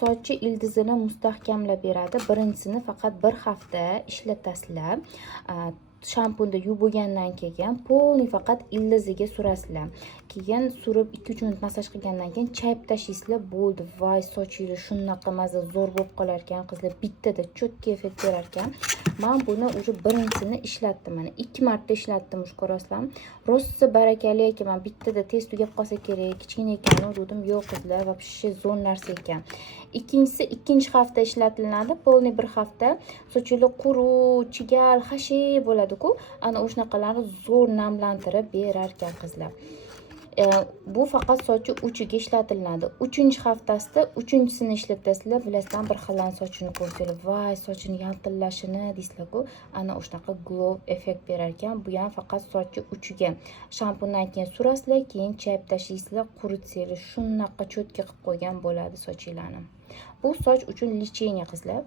soch ildizini mustahkamlab beradi. Birinchisini faqat bir hafta ishlatasizlar. Shampunda yuvib bo'lgandan keyin polni faqat ildiziga surasizlar. Keyin surib 2-3 minut masaj qilgandan keyin chayib tashlaysizlar. Bo'ldi. Voy, sochingiz shunaqa mazza zo'r bo'lib qolar ekan, qizlar bittada cho'tka effekt berar ekan. Men buni уже birinchisini ishlatdim. Mana 2 marta ishlatdim, ko'rasizlarmi? Rosa barakali ekan. Men bittada tez tugab qolsa kerak, kichkina ekan dedim. Yo'q qizlar, вообще zo'r narsa ekan. Ikkinchisi 2-hafta ishlatiladi. Polni 1 hafta. Sochingiz quruq, chigal, hashi bo'ladi-ku. Ana o'shanaqalarni zo'r namlantirib berar ekan qizlar. Bu faqat sochi uchiga ishlatiladi. 3-haftasida 3-sini ishlatasizlar, bilasizlar, bir xillan sochini ko'rsanglar, voy, sochini yaltillashini deysizlar-ku, ana o'shanaqa glow effekt berar ekan. Bu ham faqat sochi uchiga. Shampundan keyin surasizlar, keyin chayib tashlaysizlar, quritsanglar, shunaqa cho'tka qilib qo'ygan bo'ladi sochinglarni. Bu soch uchun lecheniya qizlar.